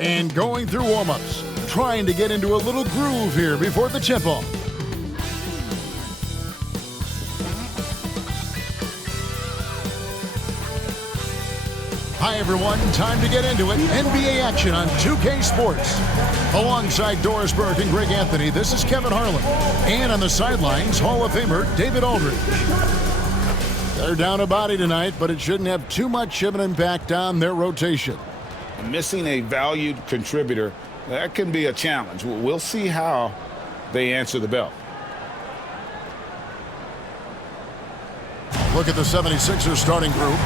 And going through warm-ups, trying to get into a little groove here before the tip-off. Hi, everyone. Time to get into it. NBA action on 2K Sports. Alongside Doris Burke and Greg Anthony, this is Kevin Harlan. And on the sidelines, Hall of Famer David Aldridge. They're down a body tonight, but it shouldn't have too much of an impact on their rotation. Missing a valued contributor, that can be a challenge. We'll see how they answer the bell. Look at the 76ers starting group.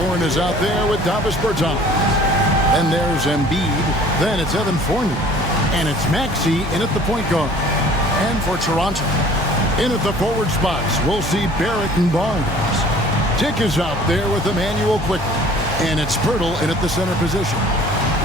Warren is out there with Davis Bertans. Then there's Embiid. Then it's Evan Fournier. And it's Maxey in at the point guard. And for Toronto, in at the forward spots, we'll see Barrett and Barnes. Dick is out there with Emmanuel Quickly. And it's Pirtle in at the center position.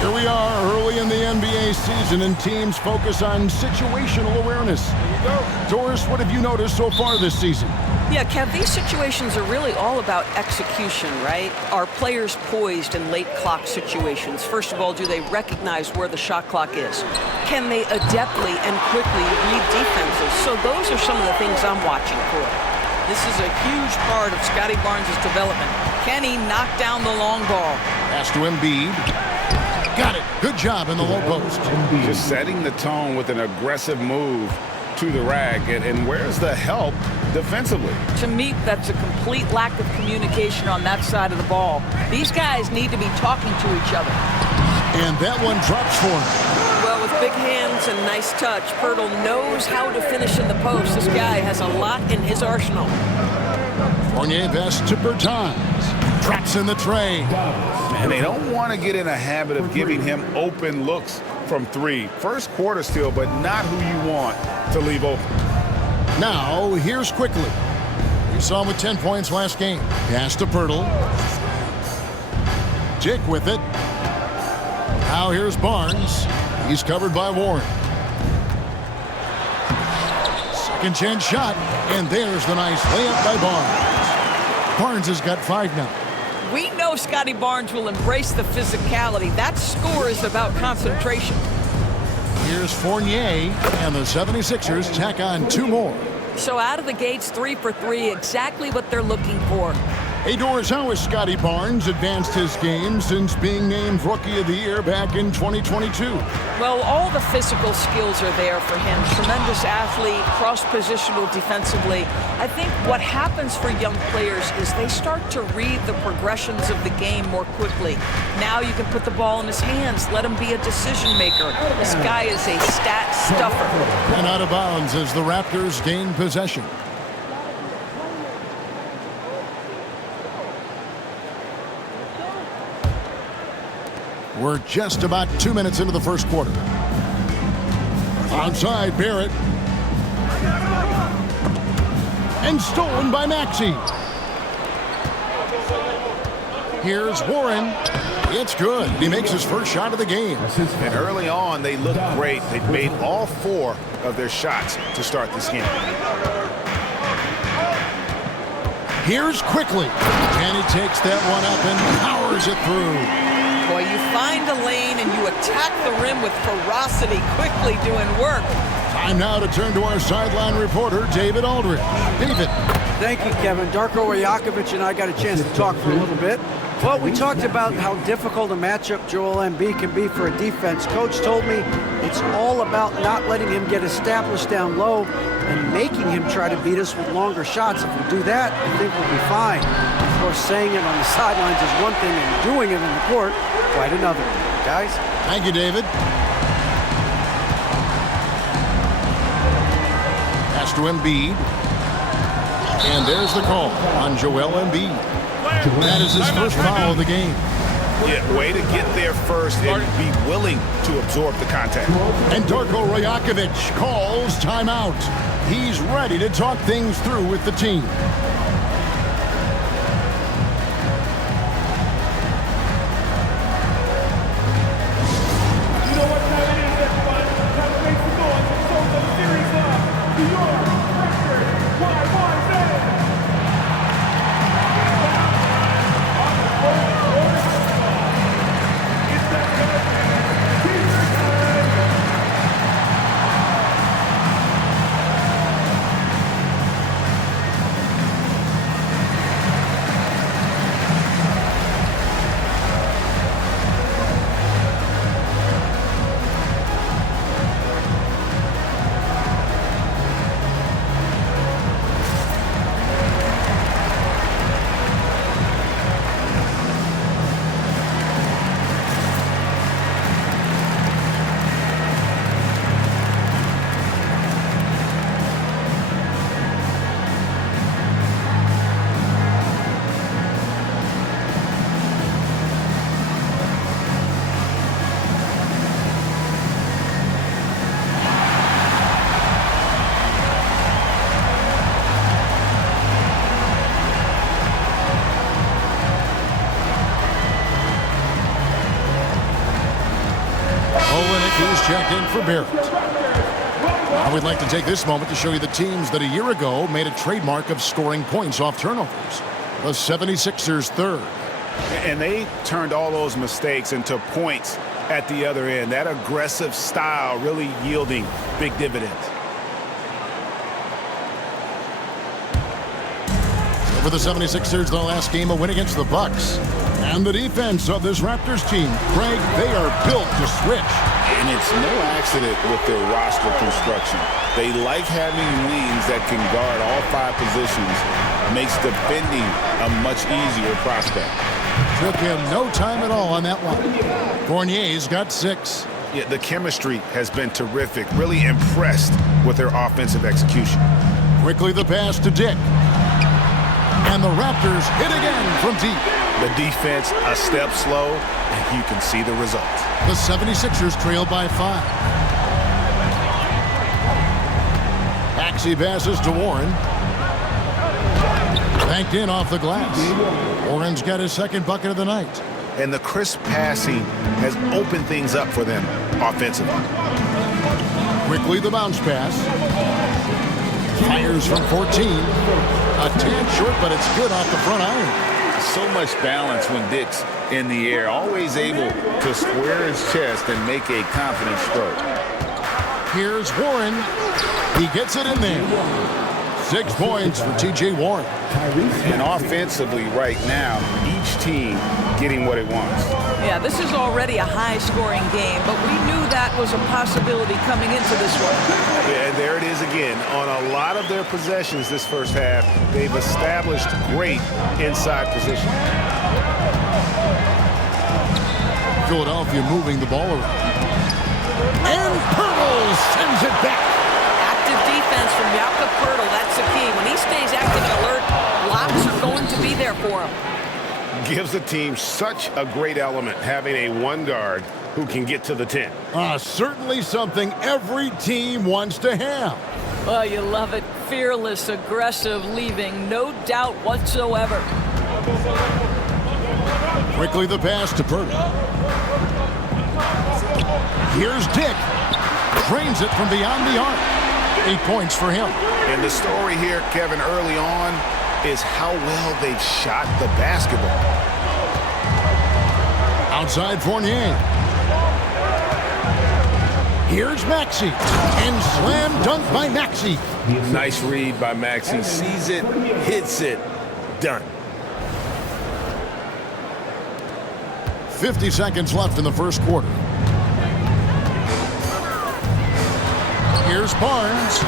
Here we are early in the NBA season, and teams focus on situational awareness. There you go. Doris, what have you noticed so far this season? Yeah, Kev, these situations are really all about execution, right? Are players poised in late clock situations? First of all, do they recognize where the shot clock is? Can they adeptly and quickly read defenses? So those are some of the things I'm watching for. This is a huge part of Scotty Barnes' development. Can he knock down the long ball? Pass to Embiid. Got it. Good job in the low post. Just setting the tone with an aggressive move to the rack. And where's the help defensively? To me, that's a complete lack of communication on that side of the ball. These guys need to be talking to each other. And that one drops for him. Well, with big hands and nice touch, Pirtle knows how to finish in the post. This guy has a lot in his arsenal. Fournier pass to Bertans. Traps in the tray. And they don't want to get in a habit of giving him open looks from three. First quarter still, but not who you want to leave open. Now, here's Quickly. We saw him with 10 points last game. Pass to Pirtle. Dick with it. Now here's Barnes. He's covered by Warren. Second chance shot, and there's the nice layup by Barnes. Barnes has got 5 now. We know Scotty Barnes will embrace the physicality. That score is about concentration. Here's Fournier, and the 76ers tack on 2 more. So out of the gates, 3 for 3, exactly what they're looking for. Hey, Doris, how has Scotty Barnes advanced his game since being named Rookie of the Year back in 2022? Well, all the physical skills are there for him. Tremendous athlete, cross-positional defensively. I think what happens for young players is they start to read the progressions of the game more quickly. Now you can put the ball in his hands, let him be a decision maker. This guy is a stat stuffer. And out of bounds as the Raptors gain possession. We're just about 2 minutes into the first quarter. Onside, Barrett. And stolen by Maxey. Here's Warren. It's good. He makes his first shot of the game. And early on, they looked great. They made all 4 of their shots to start this game. Here's Quickly. And he takes that one up and powers it through. Boy, you find a lane and you attack the rim with ferocity, quickly doing work. Time now to turn to our sideline reporter, David Aldridge. David. Thank you, Kevin. Darko Rajakovic and I got a chance to talk for a little bit. Well, we talked about how difficult a matchup Joel Embiid can be for a defense. Coach told me it's all about not letting him get established down low and making him try to beat us with longer shots. If we do that, I think we'll be fine. Of course, saying it on the sidelines is one thing and doing it in the court, quite another. Guys? Thank you, David. Pass to Embiid. And there's the call on Joel Embiid. That is his first foul of the game. Yeah, way to get there first and be willing to absorb the contact. And Darko Rajakovic calls timeout. He's ready to talk things through with the team. He's checked in for Barrett. Now we'd like to take this moment to show you the teams that a year ago made a trademark of scoring points off turnovers. The 76ers third. And they turned all those mistakes into points at the other end. That aggressive style really yielding big dividends. For the 76ers, the last game, a win against the Bucks. And the defense of this Raptors team, Greg, they are built to switch. And it's no accident with their roster construction. They like having wings that can guard all 5 positions. Makes defending a much easier prospect. Took him no time at all on that one. Fournier's got 6. Yeah, the chemistry has been terrific. Really impressed with their offensive execution. Quickly the pass to Dick. And the Raptors hit again from deep. The defense a step slow, and you can see the results. The 76ers trail by 5. Maxey passes to Warren. Banked in off the glass. Warren's got his second bucket of the night. And the crisp passing has opened things up for them offensively. Quickly the bounce pass. Fires from 14. A tad short, but it's good off the front iron. So much balance when Dick's in the air. Always able to square his chest and make a confident stroke. Here's Warren. He gets it in there. 6 points for T.J. Warren. And offensively right now, each team getting what it wants. Yeah, this is already a high-scoring game, but we knew that was a possibility coming into this one. Yeah, and there it is again. On a lot of their possessions this first half, they've established great inside position. Philadelphia moving the ball around. And Pirtle sends it back. Active defense from Jakob Poeltl, that's the key. When he stays active and alert, blocks are going to be there for him. Gives the team such a great element having a one guard who can get to the 10. Certainly something every team wants to have. Oh, you love it. Fearless, aggressive, leaving no doubt whatsoever. Quickly the pass to Poeltl. Here's Dick. Drains it from beyond the arc. 8 points for him. And the story here, Kevin, early on is how well they've shot the basketball. Outside Fournier. Here's Maxey. And slam dunk by Maxey. Nice read by Maxey. Sees it, hits it, done. 50 seconds left in the first quarter. Here's Barnes.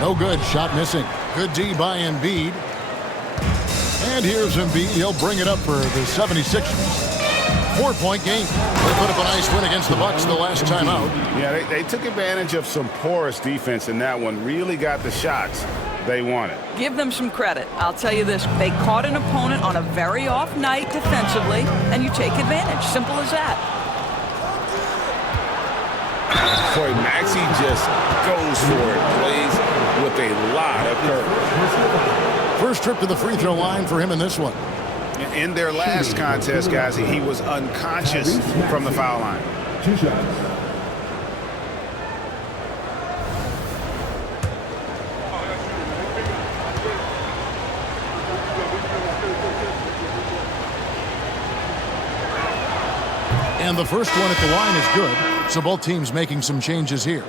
No good. Shot missing. Good D by Embiid. And here's Embiid. He'll bring it up for the 76ers. 4-point game. They put up a nice win against the Bucks the last time out. Yeah, they took advantage of some porous defense in that one. Really got the shots they wanted. Give them some credit. I'll tell you this. They caught an opponent on a very off night defensively, and you take advantage. Simple as that. Boy, Maxey just goes for it. Plays with a lot of curve. First trip to the free throw line for him in this one. In their last contest, guys, he was unconscious from the foul line. 2 shots. And the first one at the line is good, so both teams making some changes here.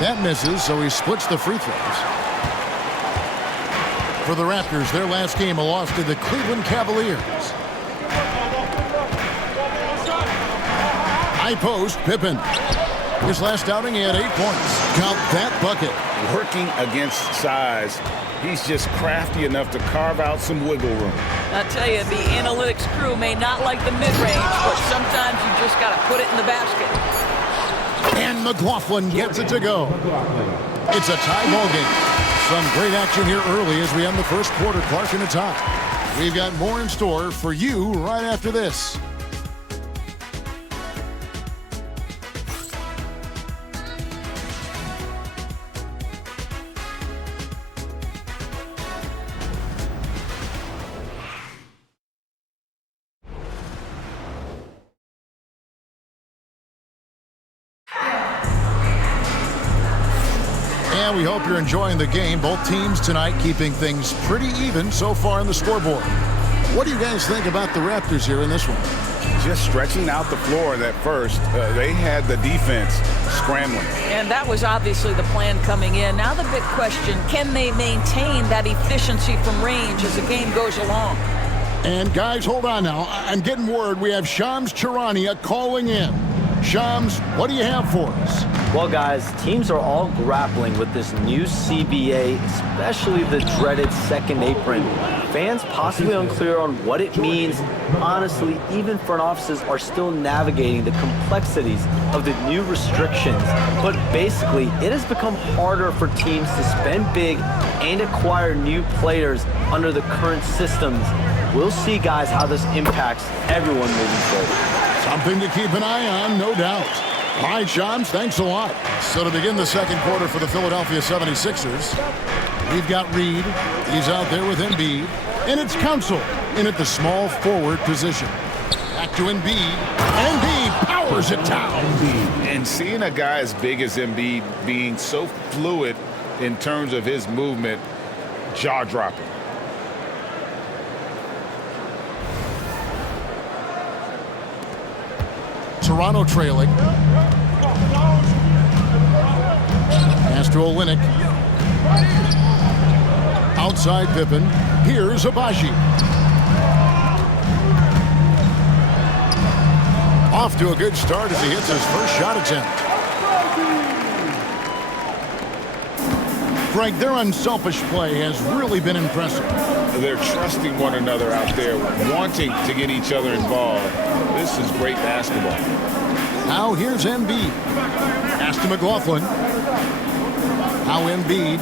That misses, so he splits the free throws. For the Raptors, their last game, a loss to the Cleveland Cavaliers. High post, Pippen. His last outing, he had 8 points. Count that bucket. Working against size, he's just crafty enough to carve out some wiggle room. I tell you, the analytics crew may not like the mid-range, but sometimes you just got to put it in the basket. And McLaughlin gets it to go. It's a tie ball game. Some great action here early as we end the first quarter. Clark in a tie. We've got more in store for you right after this. And we hope you're enjoying the game. Both teams tonight keeping things pretty even so far on the scoreboard. What do you guys think about the Raptors here in this one? Just stretching out the floor at first. They had the defense scrambling. And that was obviously the plan coming in. Now the big question, can they maintain that efficiency from range as the game goes along? And guys, hold on now. I'm getting word we have Shams Charania calling in. Shams, what do you have for us? Well, guys, teams are all grappling with this new CBA, especially the dreaded second apron. Fans possibly unclear on what it means. Honestly, even front offices are still navigating the complexities of the new restrictions. But basically, it has become harder for teams to spend big and acquire new players under the current systems. We'll see, guys, how this impacts everyone moving forward. Something to keep an eye on, no doubt. All right, Shams, thanks a lot. So to begin the second quarter for the Philadelphia 76ers, we've got Reed. He's out there with Embiid. And it's Council in at the small forward position. Back to Embiid. Embiid powers it down. And seeing a guy as big as Embiid being so fluid in terms of his movement, jaw-dropping. Toronto trailing. Pass to Olynyk. Outside Pippen. Here's Abaji. Off to a good start as he hits his first shot attempt. Greg, their unselfish play has really been impressive. They're trusting one another out there, wanting to get each other involved. This is great basketball. Now here's Embiid. Pass to McLaughlin. Now Embiid.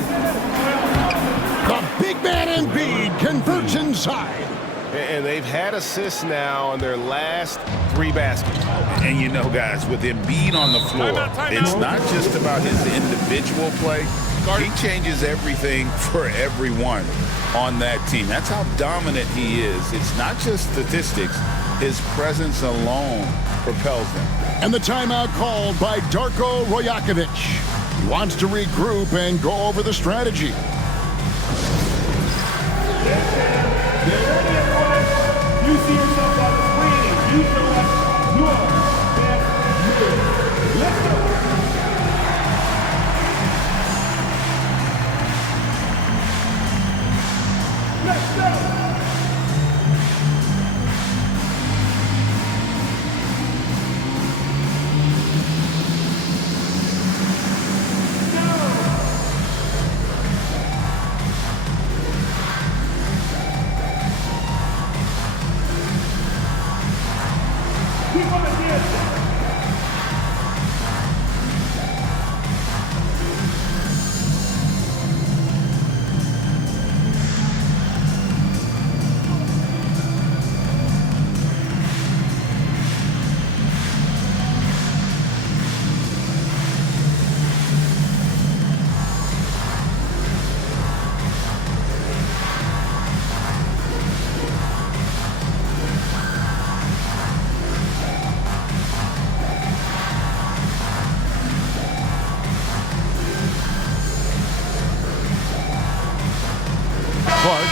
The big man Embiid converts inside. And they've had assists now in their last 3 baskets. And you know, guys, with Embiid on the floor, it's not just about his individual play. He changes everything for everyone on that team. That's how dominant he is. It's not just statistics. His presence alone propels them. And the timeout called by Darko Rajakovic. He wants to regroup and go over the strategy. You see yourself on the screen and you know your best move. Let's go. Let's go.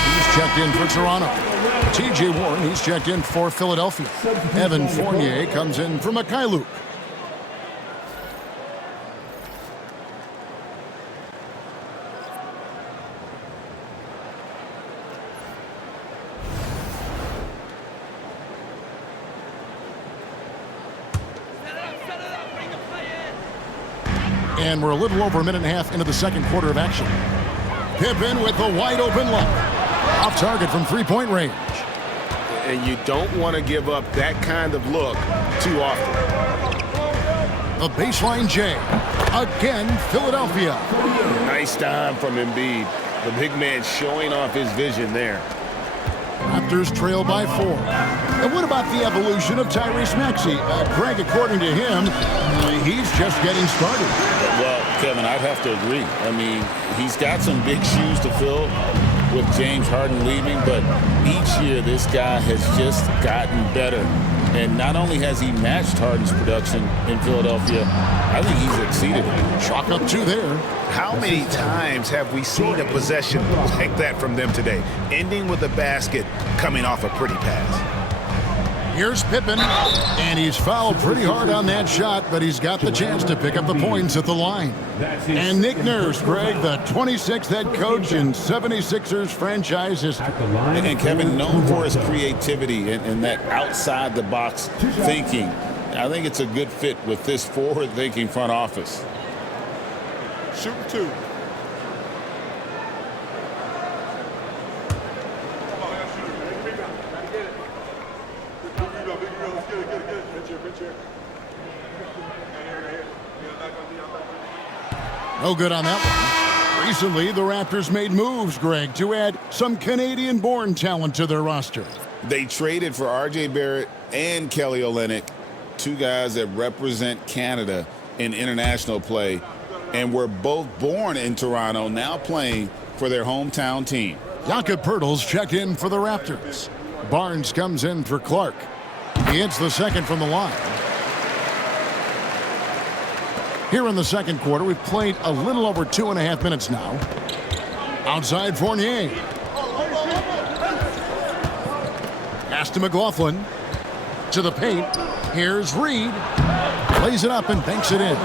He's checked in for Toronto. T.J. Warren, he's checked in for Philadelphia. Evan Fournier comes in for Mikhailuk. And we're a little over a minute and a half into the second quarter of action. Pippen with the wide open look. Off target from three-point range. And you don't want to give up that kind of look too often. The baseline J. Again, Philadelphia. Nice time from Embiid. The big man showing off his vision there. Raptors trail by 4. And what about the evolution of Tyrese Maxey? Greg, according to him, he's just getting started. Well, Kevin, I'd have to agree. I mean, he's got some big shoes to fill with James Harden leaving, but each year this guy has just gotten better. And not only has he matched Harden's production in Philadelphia, I think he's exceeded him. Chalk up 2 there. How many times have we seen a possession like that from them today, ending with a basket coming off a pretty pass? Here's Pippen, and he's fouled pretty hard on that shot, but he's got the chance to pick up the points at the line. And Nick Nurse, Greg, the 26th head coach in 76ers franchise history. And Kevin, known for his creativity and that outside-the-box thinking, I think it's a good fit with this forward-thinking front office. Shooting 2. No good on that one. Recently, the Raptors made moves, Greg, to add some Canadian-born talent to their roster. They traded for R.J. Barrett and Kelly Olynyk, 2 guys that represent Canada in international play, and were both born in Toronto, now playing for their hometown team. Jakob Poeltl's checked in for the Raptors. Barnes comes in for Clark. He hits the second from the line. Here in the second quarter, we've played a little over 2.5 minutes now. Outside Fournier. Pass to McLaughlin. To the paint. Here's Reed. Plays it up and banks it in.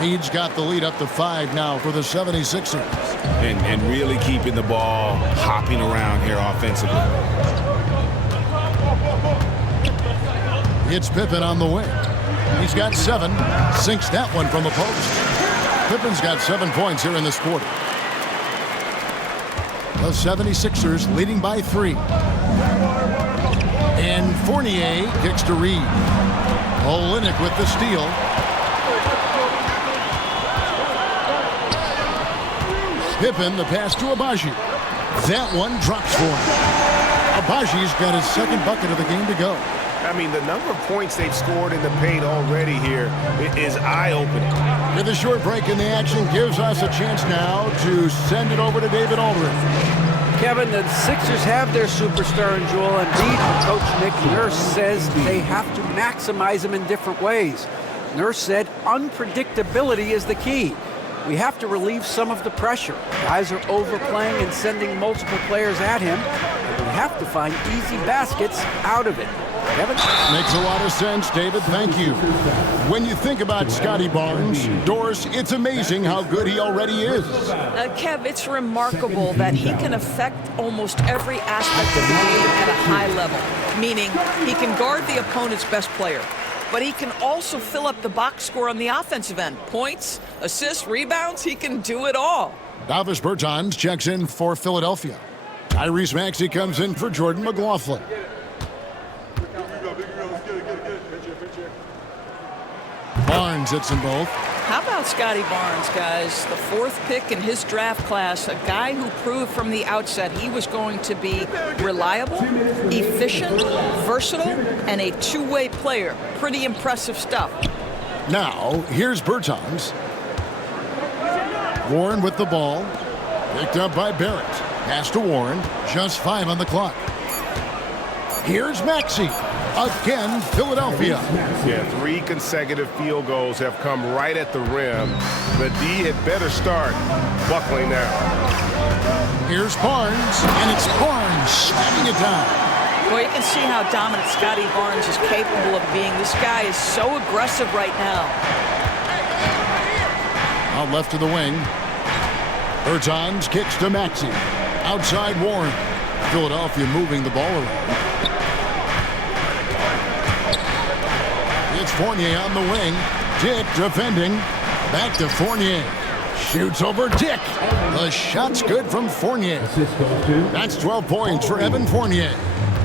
Reed's got the lead up to 5 now for the 76ers. And really keeping the ball hopping around here offensively. It's Pippen on the wing. He's got 7. Sinks that one from the post. Pippen's got 7 points here in this quarter. The 76ers leading by 3. And Fournier kicks to Reed. Olynyk with the steal. Pippen, the pass to Abaji. That one drops for him. Abaji's got his second bucket of the game to go. I mean, the number of points they've scored in the paint already here is eye-opening. With a short break in the action, gives us a chance now to send it over to David Aldridge. Kevin, the Sixers have their superstar in Joel Embiid. Coach Nick Nurse says they have to maximize him in different ways. Nurse said unpredictability is the key. We have to relieve some of the pressure. Guys are overplaying and sending multiple players at him. And we have to find easy baskets out of it. Kevin? Makes a lot of sense, David. Thank you. When you think about Scotty Barnes, Doris, it's amazing how good he already is. Kev, it's remarkable that he can affect almost every aspect of the game at a high level, meaning he can guard the opponent's best player, but he can also fill up the box score on the offensive end. Points, assists, rebounds, he can do it all. Davis Bertans checks in for Philadelphia. Tyrese Maxey comes in for Jordan McLaughlin. Barnes hits them both. How about Scotty Barnes, guys? The 4th pick in his draft class, a guy who proved from the outset he was going to be reliable, efficient, versatile, and a two-way player. Pretty impressive stuff. Now, here's Bertans. Warren with the ball. Picked up by Barrett. Pass to Warren. Just 5 on the clock. Here's Maxey. Again, Philadelphia. Yeah, 3 consecutive field goals have come right at the rim. The D had better start buckling now. Here's Barnes, and it's Barnes slamming it down. Well, you can see how dominant Scotty Barnes is capable of being. This guy is so aggressive right now. Out left to the wing. Bertans kicks to Maxey. Outside Warren. Philadelphia moving the ball around. It's Fournier on the wing. Dick defending. Back to Fournier. Shoots over Dick. The shot's good from Fournier. That's 12 points for Evan Fournier.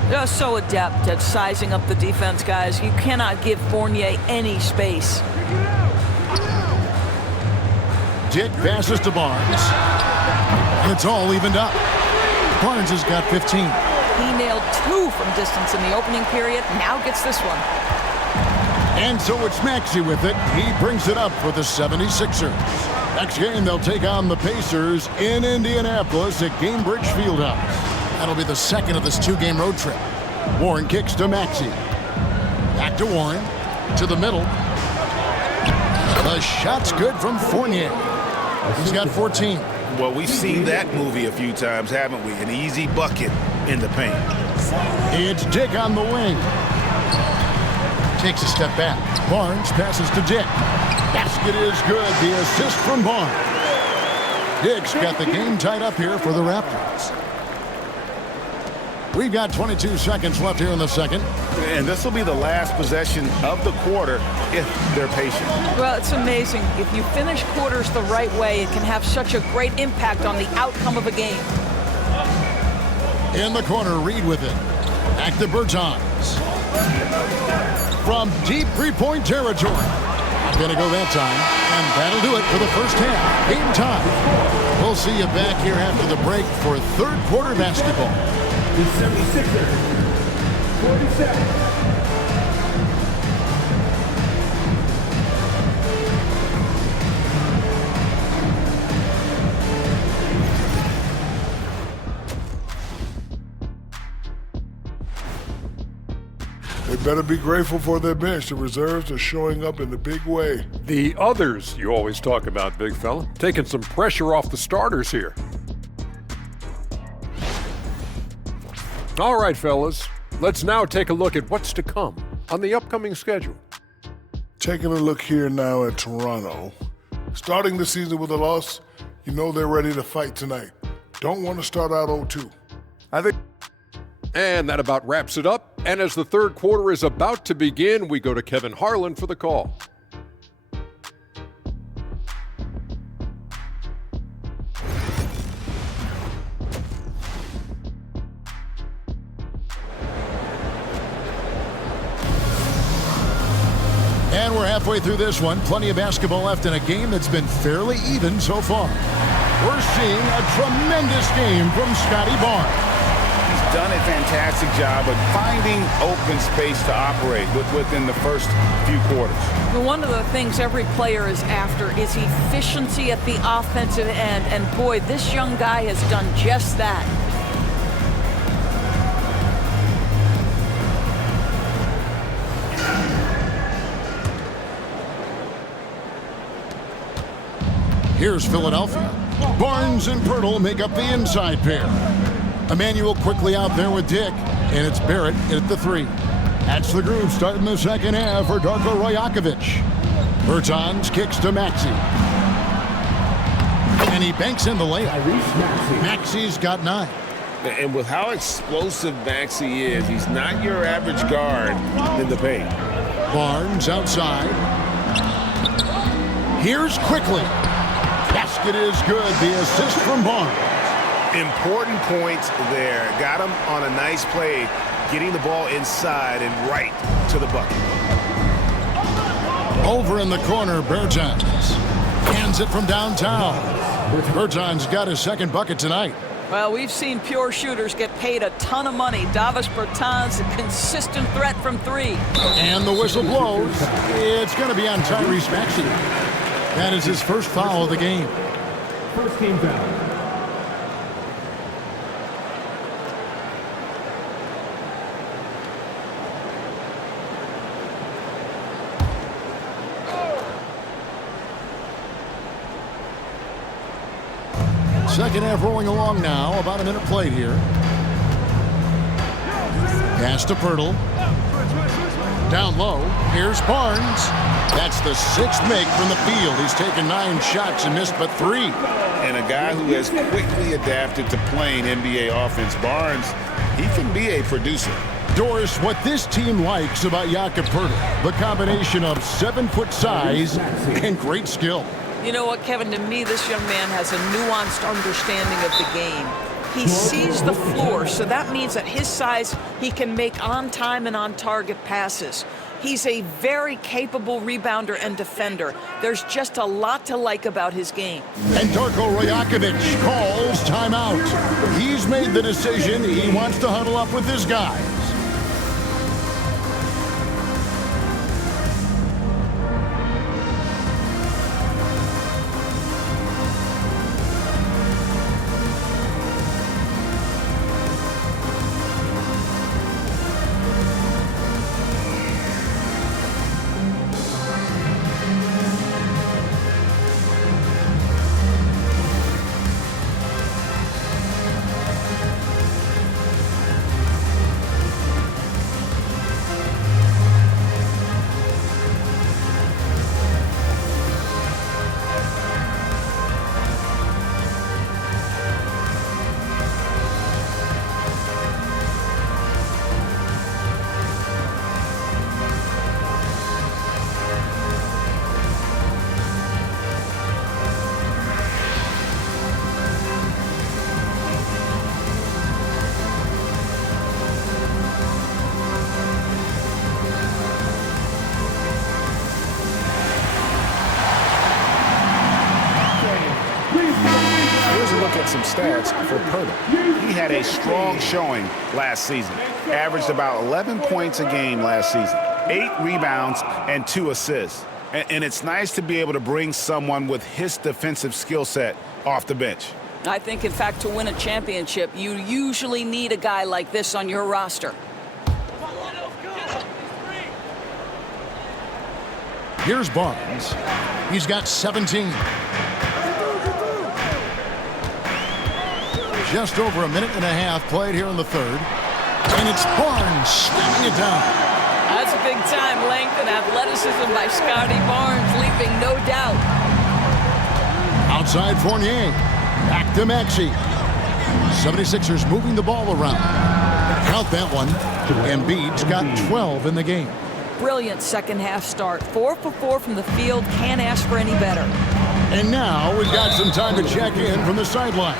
They're so adept at sizing up the defense, guys. You cannot give Fournier any space. Dick passes to Barnes. And it's all evened up. Barnes has got 15. He nailed 2 from distance in the opening period, now gets this one. And so it's Maxey with it. He brings it up for the 76ers. Next game, they'll take on the Pacers in Indianapolis at Gainbridge Fieldhouse. That'll be the second of this 2-game road trip. Warren kicks to Maxey. Back to Warren. To the middle. The shot's good from Fournier. He's got 14. Well, we've seen that movie a few times, haven't we? An easy bucket in the paint. It's Dick on the wing. Takes a step back. Barnes passes to Dick. Basket is good. The assist from Barnes. Dick's got the game tied up here for the Raptors. We've got 22 seconds left here in the second. And this will be the last possession of the quarter if they're patient. Well, it's amazing. If you finish quarters the right way, it can have such a great impact on the outcome of a game. In the corner, Reed with it. Back to Bertans. From deep three-point territory. Not going to go that time. And that'll do it for the first half. Game time. We'll see you back here after the break for third quarter basketball. The 76ers, 47. They better be grateful for their bench. The reserves are showing up in a big way. The others you always talk about, big fella. Taking some pressure off the starters here. All right, fellas. Let's now take a look at what's to come on the upcoming schedule. Taking a look here now at Toronto. Starting the season with a loss, you know they're ready to fight tonight. Don't want to start out 0-2. And that about wraps it up. And as the third quarter is about to begin, we go to Kevin Harlan for the call. And we're halfway through this one. Plenty of basketball left in a game that's been fairly even so far. We're seeing a tremendous game from Scotty Barnes. He's done a fantastic job of finding open space to operate within the first few quarters. Well, one of the things every player is after is efficiency at the offensive end. And boy, this young guy has done just that. Here's Philadelphia. Barnes and Pirtle make up the inside pair. Emmanuel quickly out there with Dick, and it's Barrett at the 3. That's the group starting the second half for Darko Rajakovic. Bertans kicks to Maxey. And he banks in the layup. Maxey's got 9. And with how explosive Maxey is, he's not your average guard in the paint. Barnes outside. Here's quickly. Basket is good. The assist from Barnes. Important points there. Got him on a nice play, getting the ball inside and right to the bucket. Over in the corner, Bertans hands it from downtown. Bertans got his second bucket tonight. Well, we've seen pure shooters get paid a ton of money. Davis Bertans, a consistent threat from 3. And the whistle blows. It's going to be on Tyrese Maxey. That is his first foul of the game. First team foul. Second half rolling along now. About a minute played here. Pass to Pirtle. Down low. Here's Barnes. That's the 6th make from the field. He's taken 9 shots and missed but 3. And a guy who has quickly adapted to playing NBA offense, Barnes, he can be a producer. Doris, what this team likes about Jakob Pirtle, the combination of 7-foot size and great skill. You know what, Kevin, to me, this young man has a nuanced understanding of the game. He sees the floor, so that means at his size, he can make on-time and on-target passes. He's a very capable rebounder and defender. There's just a lot to like about his game. And Darko Rajakovic calls timeout. He's made the decision. He wants to huddle up with his guys. Some stats for Poeltl. He had a strong showing last season. Averaged about 11 points a game last season. 8 rebounds and 2 assists. And it's nice to be able to bring someone with his defensive skill set off the bench. I think, in fact, to win a championship, you usually need a guy like this on your roster. Here's Barnes. He's got 17. Just over a minute and a half played here in the third. And it's Barnes slamming it down. That's big time length and athleticism by Scotty Barnes, leaving no doubt. Outside Fournier. Back to Maxey. 76ers moving the ball around. Count that one. Embiid's got 12 in the game. Brilliant second half start. 4 for 4 from the field. Can't ask for any better. And now we've got some time to check in from the sideline.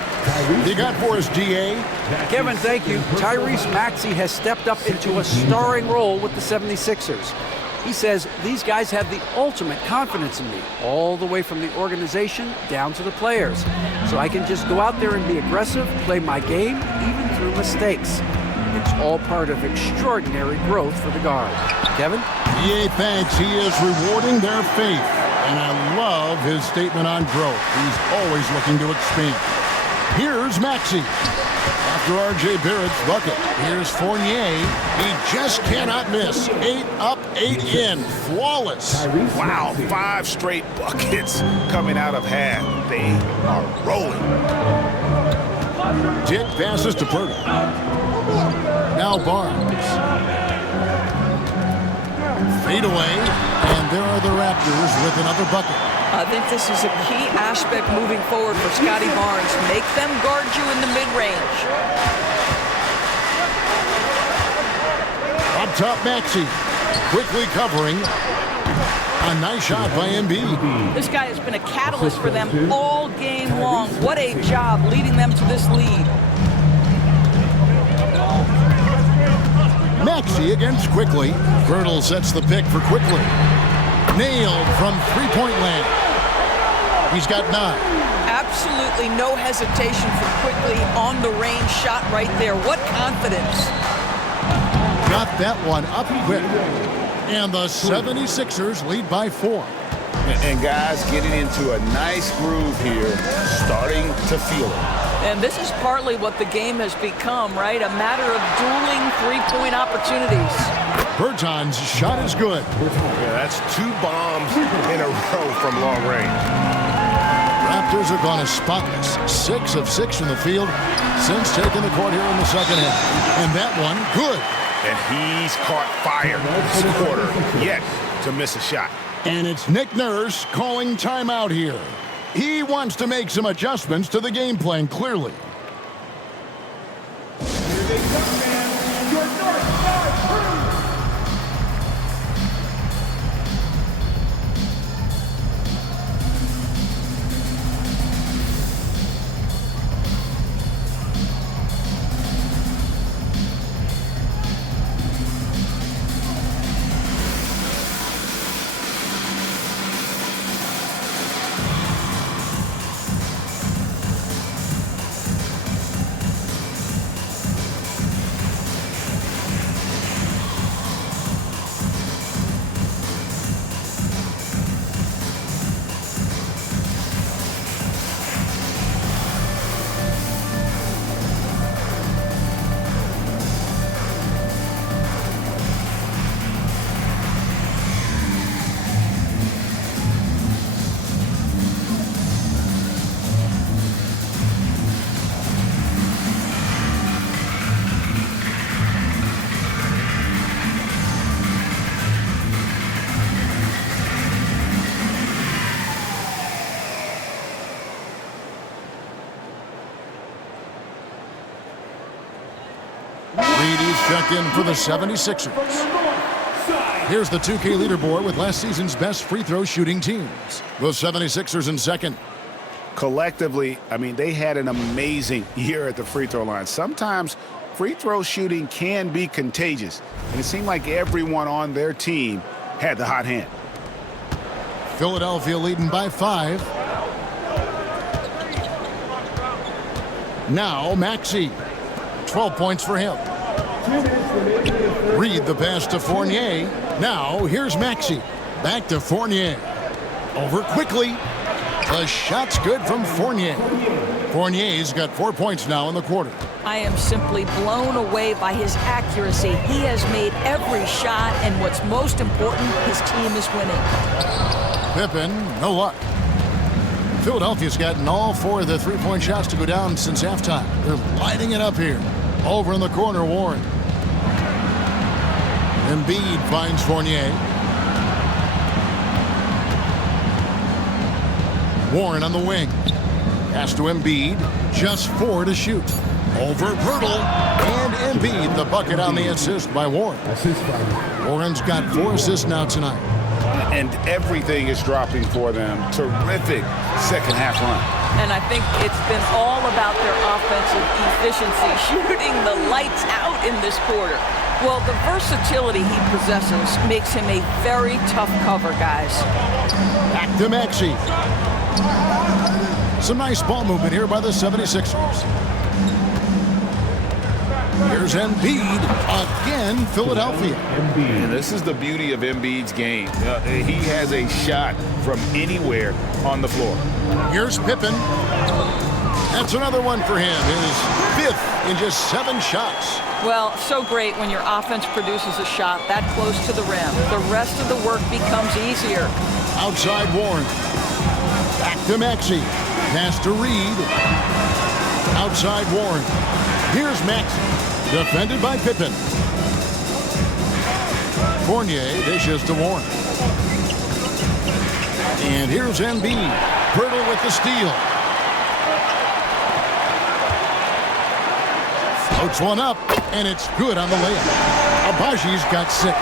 You got for us, DA? Kevin, thank you. Tyrese Maxey has stepped up into a starring role with the 76ers. He says, these guys have the ultimate confidence in me, all the way from the organization down to the players. So I can just go out there and be aggressive, play my game, even through mistakes. It's all part of extraordinary growth for the guard. Kevin? DA thanks. He is rewarding their faith. And I love his statement on growth. He's always looking to expand. Here's Maxey. After R.J. Barrett's bucket, here's Fournier. He just cannot miss. 8 up, 8 in. Flawless. Wow, 5 straight buckets coming out of half. They are rolling. Dick passes to Poeltl. Now Barnes. Fade away, and there are the Raptors with another bucket. I think this is a key aspect moving forward for Scotty Barnes. Make them guard you in the mid-range. Up top, Maxey. Quickly covering. A nice shot by Embiid. This guy has been a catalyst for them all game long. What a job leading them to this lead. Maxey against Quickly. Poeltl sets the pick for Quickly. Nailed from three-point land. He's got 9. Absolutely no hesitation for Quickly on the range shot right there. What confidence. Got that one up quick. And the 76ers lead by 4. And guys getting into a nice groove here, starting to feel it. And this is partly what the game has become, right? A matter of dueling three-point opportunities. Berton's shot is good. Yeah, that's 2 bombs in a row from long range. Raptors are gone spotless. 6 of 6 from the field since taking the court here in the second half. And that one, good. And he's caught fire this quarter yet to miss a shot. And it's Nick Nurse calling timeout here. He wants to make some adjustments to the game plan, clearly. check in for the 76ers. Here's the 2K leaderboard with last season's best free throw shooting teams. The 76ers in second. Collectively, I mean, they had an amazing year at the free throw line. Sometimes free throw shooting can be contagious, and it seemed like everyone on their team had the hot hand. Philadelphia leading by 5. Now Maxey. 12 points for him. Reed the pass to Fournier. Now here's Maxey. Back to Fournier. Over quickly. The shot's good from Fournier. Fournier's got 4 points now in the quarter. I am simply blown away by his accuracy. He has made every shot, and what's most important, his team is winning. Pippen, no luck. Philadelphia's gotten all 4 of the three-point shots to go down since halftime. They're lighting it up here. Over in the corner, Warren. Embiid finds Fournier. Warren on the wing. Pass to Embiid. Just 4 to shoot. Over Pirtle. And Embiid, the bucket on the assist by Warren. Warren's got 4 assists now tonight. And everything is dropping for them. Terrific second half run. And I think it's been all about their offensive efficiency, shooting the lights out in this quarter. Well, the versatility he possesses makes him a very tough cover, guys. Back to Maxey. Some nice ball movement here by the 76ers. Here's Embiid again, Philadelphia. And this is the beauty of Embiid's game. He has a shot from anywhere on the floor. Here's Pippen. That's another one for him. His 5th in just 7 shots. Well, so great when your offense produces a shot that close to the rim. The rest of the work becomes easier. Outside Warren. Back to Maxey. Pass to Reed. Outside Warren. Here's Maxey. Defended by Pippen. Fournier dishes to Warren. And here's Embiid. Pirtle with the steal. Floats one up, and it's good on the layup. Abaji's got 6.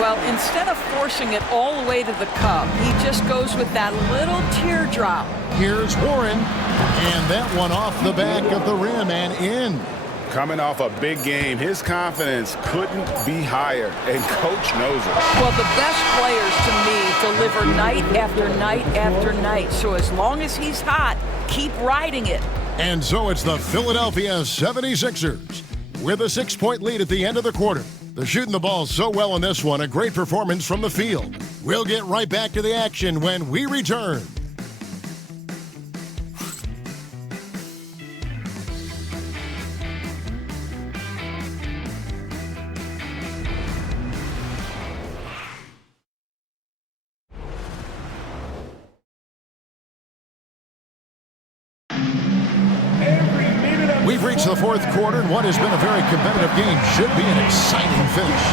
Well, instead of forcing it all the way to the cup, he just goes with that little teardrop. Here's Warren. And that one off the back of the rim and in. Coming off a big game, his confidence couldn't be higher, and Coach knows it. Well, the best players, to me, deliver night after night after night. So as long as he's hot, keep riding it. And so it's the Philadelphia 76ers with a 6-point lead at the end of the quarter. They're shooting the ball so well in this one, a great performance from the field. We'll get right back to the action when we return. We've reached the 4th quarter, and what has been a very competitive game should be an exciting finish.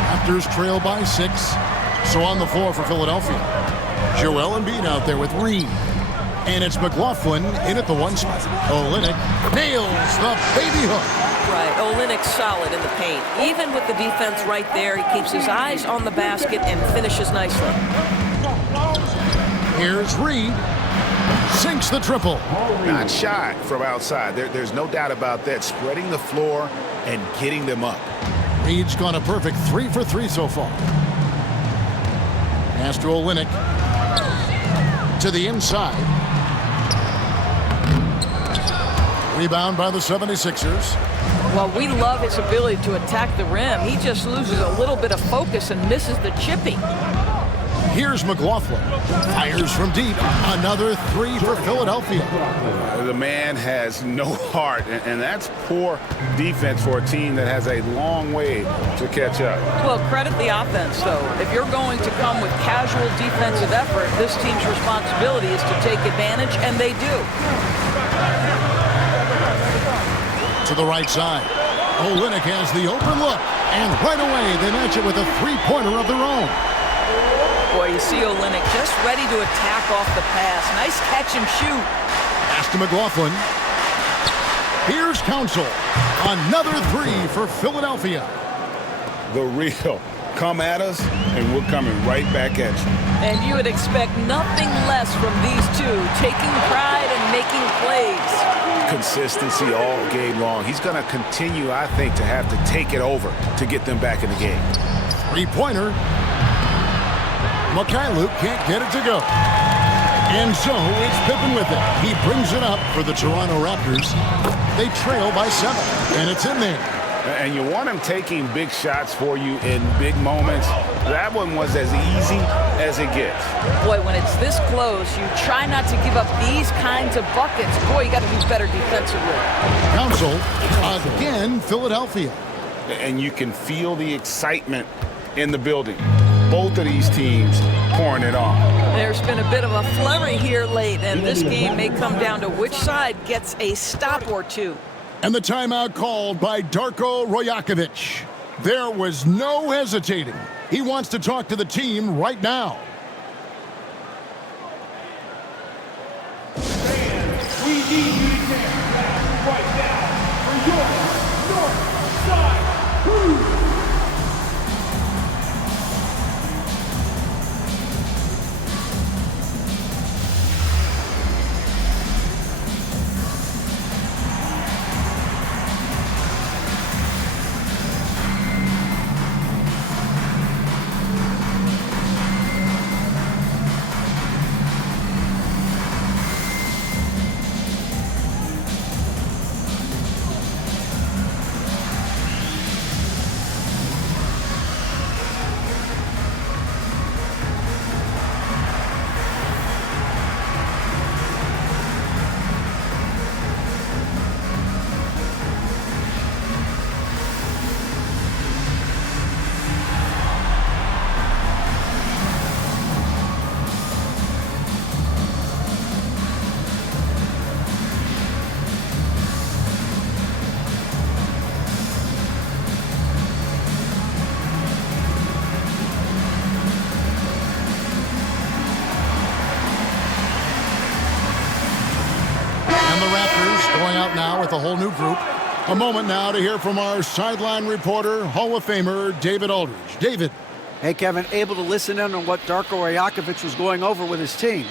Raptors trail by 6. So on the floor for Philadelphia. Joel Embiid out there with Reed. And it's McLaughlin in at the 1 spot. Olynyk nails the baby hook. Right, Olynyk's solid in the paint. Even with the defense right there, he keeps his eyes on the basket and finishes nicely. Here's Reed. Sinks the triple. Not shy from outside. There's no doubt about that. Spreading the floor and getting them up. Reed's gone a perfect 3 for 3 so far. Pass to Olynyk. To the inside. Rebound by the 76ers. Well, we love his ability to attack the rim. He just loses a little bit of focus and misses the chipping. Here's McLaughlin. Fires from deep. Another 3 for Philadelphia. The man has no heart, and that's poor defense for a team that has a long way to catch up. Well, credit the offense, though. If you're going to come with casual defensive effort, this team's responsibility is to take advantage, and they do. To the right side. Olynyk has the open look, and right away they match it with a 3-pointer of their own. Boy, you see Olynyk just ready to attack off the pass. Nice catch and shoot. Pass to McLaughlin. Council. Another three for Philadelphia. The real. Come at us, and we're coming right back at you. And you would expect nothing less from these two, taking pride and making plays. Consistency all game long. He's going to continue, I think, to have to take it over to get them back in the game. Three-pointer. Mikhailuk can't get it to go. And so it's Pippen with it. He brings it up for the Toronto Raptors. They trail by 7, and it's in there. And you want him taking big shots for you in big moments. That one was as easy as it gets. Boy, when it's this close, you try not to give up these kinds of buckets. Boy, you got to do better defensively. Council, again, Philadelphia. And you can feel the excitement in the building. Both of these teams pouring it on. There's been a bit of a flurry here late, and this game may come down to which side gets a stop or two. And the timeout called by Darko Rajakovic. There was no hesitating. He wants to talk to the team right now. We need you to get back right now for your North Side Crew. Now with a whole new group. A moment now to hear from our sideline reporter, Hall of Famer David Aldridge. David. Hey, Kevin, able to listen in on what Darko Rajakovic was going over with his team.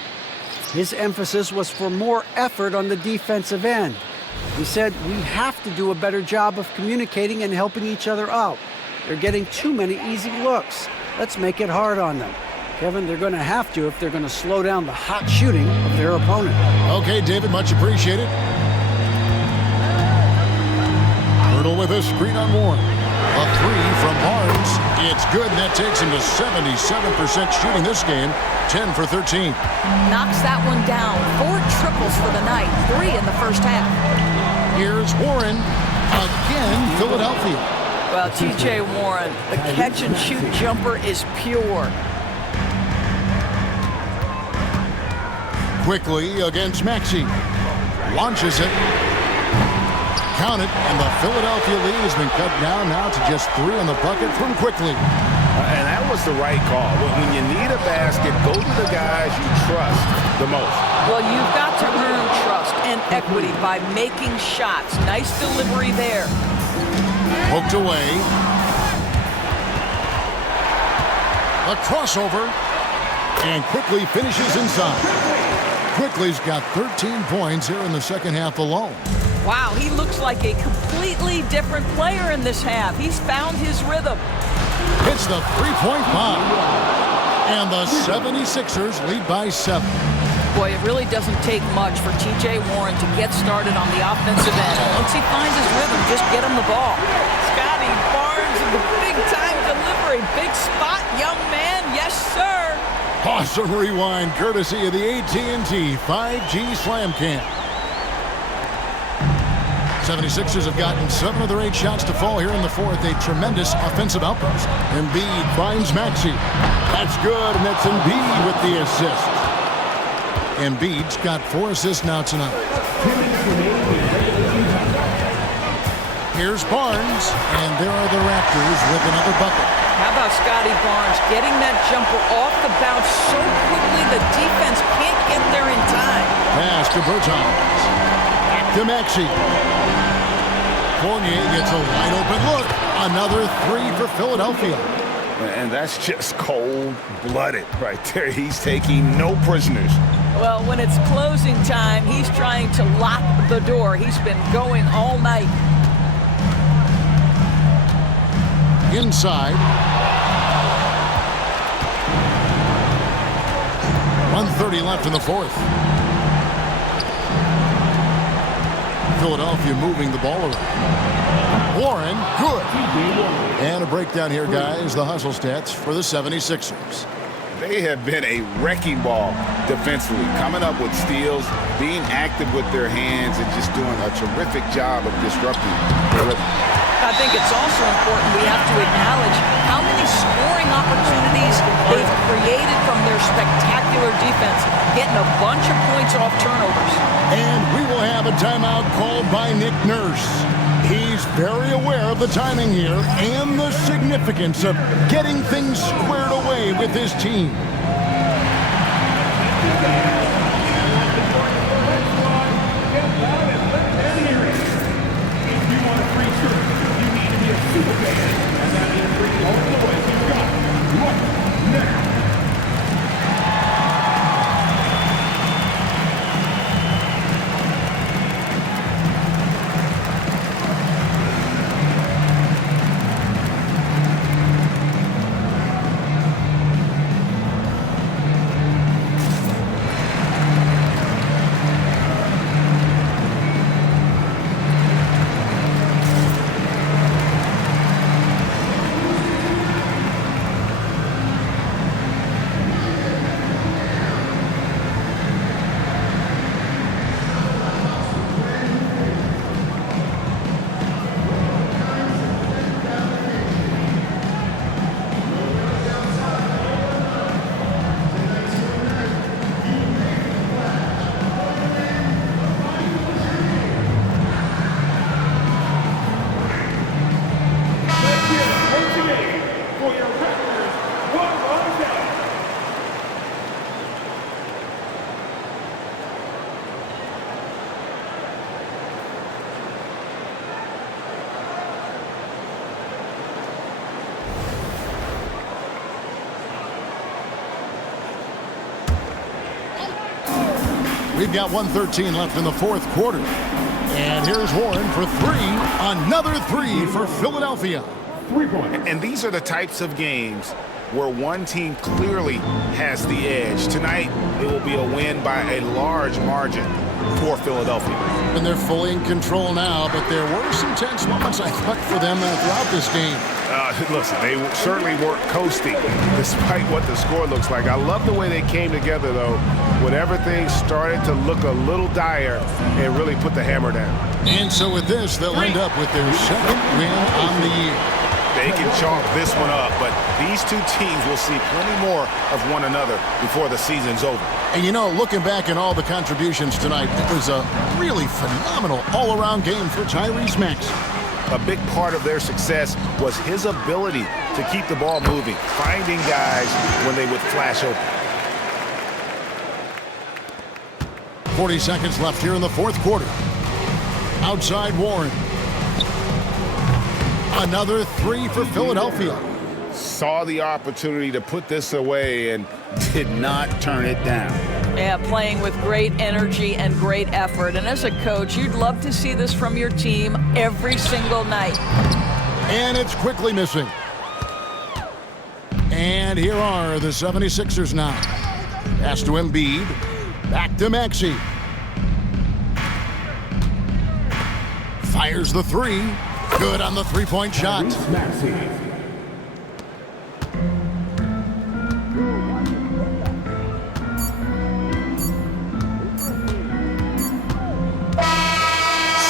His emphasis was for more effort on the defensive end. He said, we have to do a better job of communicating and helping each other out. They're getting too many easy looks. Let's make it hard on them. Kevin, they're going to have to if they're going to slow down the hot shooting of their opponent. Okay, David, much appreciated. With a screen on Warren. A three from Barnes. It's good, and that takes him to 77% shooting this game. 10 for 13. Knocks that one down. 4 triples for the night. 3 in the first half. Here's Warren. Again, Philadelphia. Well, T.J. Warren, the catch-and-shoot jumper is pure. Quickly against Maxey. Launches it. Count it, and the Philadelphia lead has been cut down now to just 3 on the bucket from Quickly. And that was the right call. When you need a basket, go to the guys you trust the most. Well, you've got to earn trust and equity by making shots. Nice delivery there. Hooked away. A crossover. And Quickly finishes inside. Quickly's got 13 points here in the second half alone. Wow, he looks like a completely different player in this half. He's found his rhythm. Hits the three-point bomb. And the 76ers lead by 7. Boy, it really doesn't take much for T.J. Warren to get started on the offensive end. Once he finds his rhythm, just get him the ball. Scotty Barnes with the big-time delivery. Big spot, young man. Yes, sir. Awesome rewind courtesy of the AT&T 5G Slam Cam. 76ers have gotten 7 of their 8 shots to fall here in the fourth. A tremendous offensive outburst. Embiid finds Maxey. That's good, and that's Embiid with the assist. Embiid's got 4 assists now tonight. Here's Barnes, and there are the Raptors with another bucket. How about Scotty Barnes getting that jumper off the bounce so quickly the defense can't get there in time. Pass to Bertans. To Maxey. Fournier gets a wide open look. Another three for Philadelphia. And that's just cold-blooded right there. He's taking no prisoners. Well, when it's closing time, he's trying to lock the door. He's been going all night. Inside. 1:30 left in the fourth. Philadelphia moving the ball around. Warren, good. And a breakdown here, guys. The hustle stats for the 76ers. They have been a wrecking ball defensively, coming up with steals, being active with their hands, and just doing a terrific job of disrupting the rhythm. I think it's also important we have to acknowledge how many scoring opportunities they've created from their spectacular defense, getting a bunch of points off turnovers. And we will have a timeout called by Nick Nurse. He's very aware of the timing here and the significance of getting things squared away with his team. We've got 1:13 left in the fourth quarter. And here's Warren for three. Another three for Philadelphia. 3 points. And these are the types of games where one team clearly has the edge. Tonight, it will be a win by a large margin for Philadelphia. And they're fully in control now, but there were some tense moments, I thought, for them throughout this game. Listen, they certainly weren't coasting despite what the score looks like. I love the way they came together, though. When everything started to look a little dire, and really put the hammer down. And so with this, they'll end up with their second win on the year. They can chalk this one up, but these two teams will see plenty more of one another before the season's over. And, you know, looking back at all the contributions tonight, it was a really phenomenal all-around game for Tyrese Maxey. A big part of their success was his ability to keep the ball moving, finding guys when they would flash open. 40 seconds left here in the fourth quarter. Outside Warren. Another three for Philadelphia. Saw the opportunity to put this away and did not turn it down. Yeah, playing with great energy and great effort. And as a coach, you'd love to see this from your team every single night. And it's quickly missing. And here are the 76ers now. Pass to Embiid. Back to Maxey. Fires the three. Good on the three-point shot.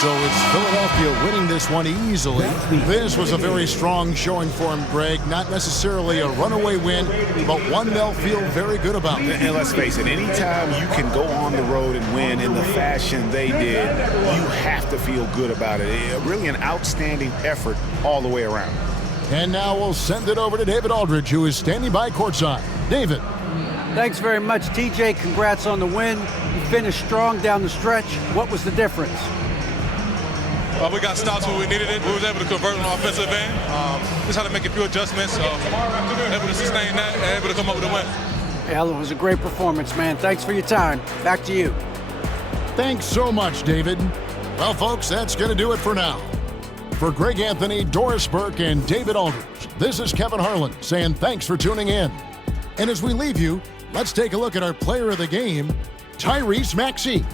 So it's Philadelphia winning this one easily. This was a very strong showing for him, Greg. Not necessarily a runaway win, but one they'll feel very good about. And let's face it, anytime you can go on the road and win in the fashion they did, you have to feel good about it. Really an outstanding effort all the way around. And now we'll send it over to David Aldridge, who is standing by courtside. David. Thanks very much, TJ. Congrats on the win. You finished strong down the stretch. What was the difference? We got stops when we needed it. We was able to convert on the offensive end. Just had to make a few adjustments. Able to sustain that and able to come up with a win. Yeah, it was a great performance, man. Thanks for your time. Back to you. Thanks so much, David. Well, folks, that's going to do it for now. For Greg Anthony, Doris Burke, and David Aldridge, this is Kevin Harlan saying thanks for tuning in. And as we leave you, let's take a look at our player of the game, Tyrese Maxey.